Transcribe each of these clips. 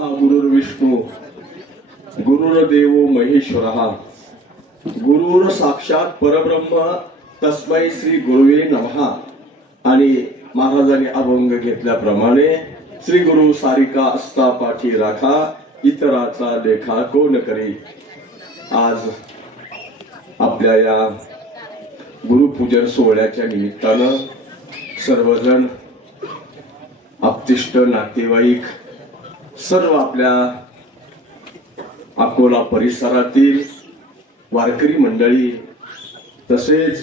ब्रह्मा गुरुर्विष्णू गुरुर्देव महेश्वरः गुरुर साक्षात परब्रह्म तस्मै श्री गुरुवे नमः। आणि महाराजांनी अभंग घेतल्याप्रमाणे श्री गुरु सारिका असता पाठी राखा इतराचा लेखा कोण करी। आज आपल्या या गुरुपूजन सोहळ्याच्या निमित्तानं सर्वजण आप्तिष्ट नातेवाईक सर्व आपल्या अकोला परिसरातील वारकरी मंडळी तसेच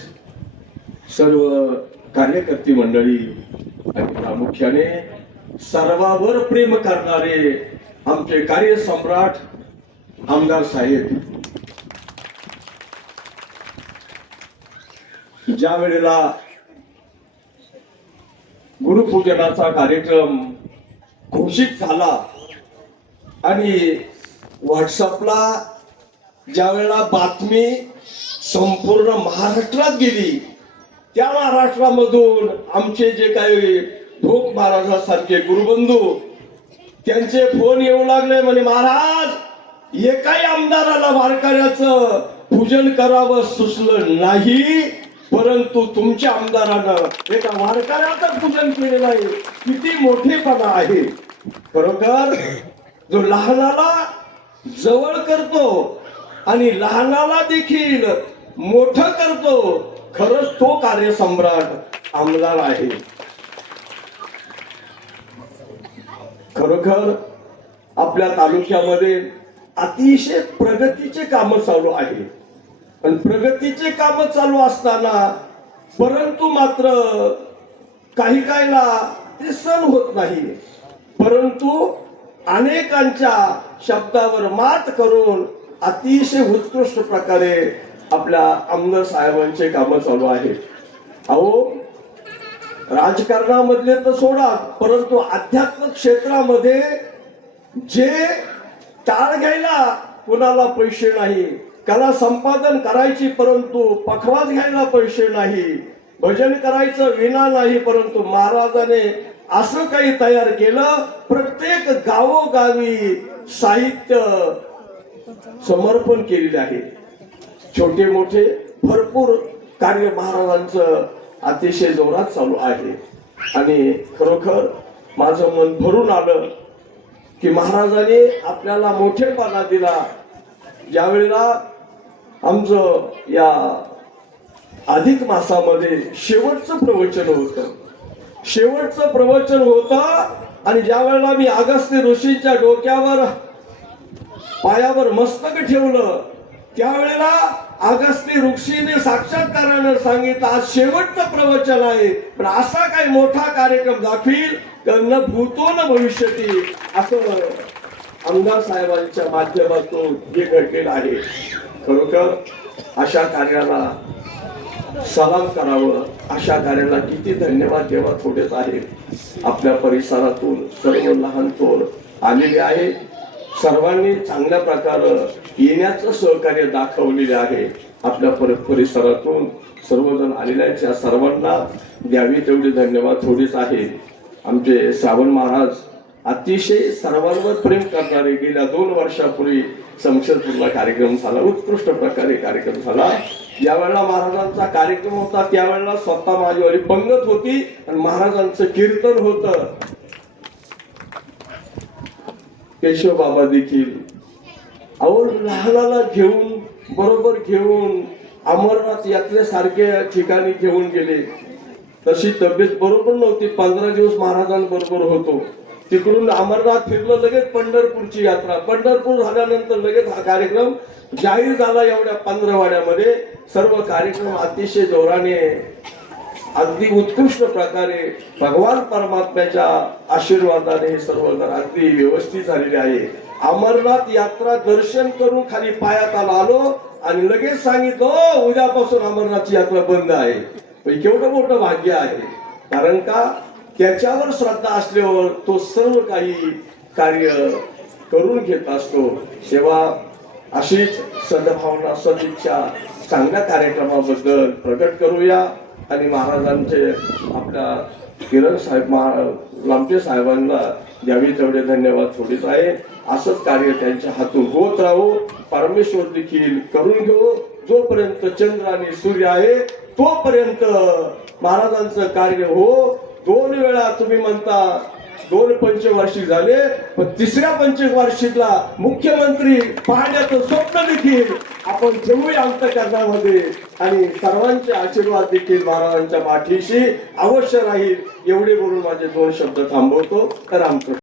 सर्व कार्यकर्ती मंडळी आणि प्रामुख्याने सर्वावर प्रेम करणारे आमचे कार्यसम्राट आमदार साहेब, ज्या वेळेला गुरुपूजनाचा कार्यक्रम घोषित झाला आणि व्हॉट्सअपला ज्या वेळेला बातमी संपूर्ण महाराष्ट्रात गेली, त्या महाराष्ट्रामधून आमचे जे काही ढोक महाराजांसारखे गुरुबंधू त्यांचे फोन येऊ लागले, म्हणे महाराज एकाही आमदाराला वारकऱ्याचं पूजन करावं सुचलं नाही, परंतु तुमच्या आमदारानं एका वारकऱ्याचं पूजन केलेलं आहे। किती मोठेपणा आहे खरोखर। जो लहानाला जवळ करतो आणि लहानाला देखील मोठं करतो, खरंच तो कार्यसम्राट आमदार आहे। खरोखर आपल्या तालुक्यामध्ये अतिशय प्रगतीचे काम चालू आहे आणि प्रगतीचे काम चालू असताना परंतु मात्र काही काहीला ते सहन होत नाही, परंतु अनेकांच्या शब्दावर मात करून अतिशय उत्कृष्ट प्रकारे आपल्या आमदार साहेबांचे काम चालू आहे। अहो राजकारणामधले तर सोडा, परंतु अध्यात्म क्षेत्रामध्ये जे टाळ घ्यायला कुणाला पैसे नाही, कला संपादन करायची परंतु पखवाज घ्यायला पैसे नाही, भजन करायचं विना नाही, परंतु महाराजाने असं काही तयार केलं, प्रत्येक गावोगावी साहित्य समर्पण केलेले आहे। छोटे मोठे भरपूर कार्य महाराजांचं अतिशय जोरात चालू आहे आणि खरोखर माझं मन भरून आलं की महाराजांनी आपल्याला मोठेपणा दिला। ज्यावेळेला आमचं या अधिक मासामध्ये शेवटचं प्रवचन होतं आणि ज्या वेळेला मी अगस्त्य ऋषींच्या डोक्यावर पायावर मस्तक ठेवलं, त्यावेळेला अगस्त्य ऋषीने साक्षात्कारानं सांगितलं आज शेवटचं प्रवचन आहे, पण असा काही मोठा कार्यक्रम दाखवील न भूतो न भविष्यती, असं आमदार साहेबांच्या माध्यमातून हे घडलेलं आहे। खरोखर अशा कार्याला सलाम करावं, अशा कार्याला किती धन्यवाद देवा थोडेच आहे। आपल्या परिसरातून सर्व लहान थोर आलेले आहे, सर्वांनी चांगल्या प्रकारे येण्याचं सहकार्य दाखवलेले आहे। आपल्या परिसरातून सर्वजण आलेल्या सर्वांना द्यावी तेवढे धन्यवाद थोडेच आहे। आमचे श्रावण महाराज अतिशय सर्वांवर प्रेम करणारे, गेल्या 2 वर्षापूर्वी समशेरपूरला कार्यक्रम झाला, उत्कृष्ट प्रकारे कार्यक्रम झाला। ज्या वेळेला महाराजांचा कार्यक्रम होता त्यावेळेला स्वतः माझीवाली पंगत होती आणि महाराजांचं कीर्तन होतं। केशव बाबा देखील अहो लहानाला घेऊन बरोबर घेऊन अमरनाथ यात्रेसारख्या ठिकाणी घेऊन गेले। तशी तब्येत बरोबर नव्हती, 15 दिवस महाराजांबरोबर होतो। तिकडून अमरनाथ फिरलं, लगेच पंढरपूरची यात्रा, पंढरपूर झाल्यानंतर लगेच हा कार्यक्रम जाहीर झाला। एवढ्या 15 वाड्यामध्ये सर्व कार्यक्रम अतिशय जोराने अगदी उत्कृष्ट प्रकारे भगवान परमात्म्याच्या आशीर्वादाने सर्वजण अगदी व्यवस्थित झालेले आहे। अमरनाथ यात्रा दर्शन करून खाली पायात आलो आणि लगेच सांगितलं उद्यापासून अमरनाथची यात्रा बंद आहे। केवढं मोठं भाग्य आहे, कारण का त्याच्यावर श्रद्धा असल्यावर तो सर्व काही कार्य करून घेत असतो। तेव्हा अशीच सद्भावना सदिच्छा चांगल्या कार्यक्रमाबद्दल प्रकट करूया आणि महाराजांचे आपल्या किरण साहेब लामटे साहेबांना द्यावी तेवढे धन्यवाद थोडीच आहे. असंच कार्य त्यांच्या हातून होत राहू. परमेश्वर देखील करून घेऊ. जोपर्यंत चंद्र आणि सूर्य आहे तोपर्यंत महाराजांचं कार्य हो. 2 वेळा तुम्ही म्हणता 2 पंचवार्षिक झाले, पण 3ऱ्या पंचवार्षिकला मुख्यमंत्री पाहण्याचं स्वप्न देखील आपण ठेवूया अंतःकरणामध्ये आणि सर्वांचे आशीर्वाद देखील महाराजांच्या पाठीशी अवश्य राहील. एवढे बोलून माझे 2 शब्द थांबवतो. रामकृष्ण.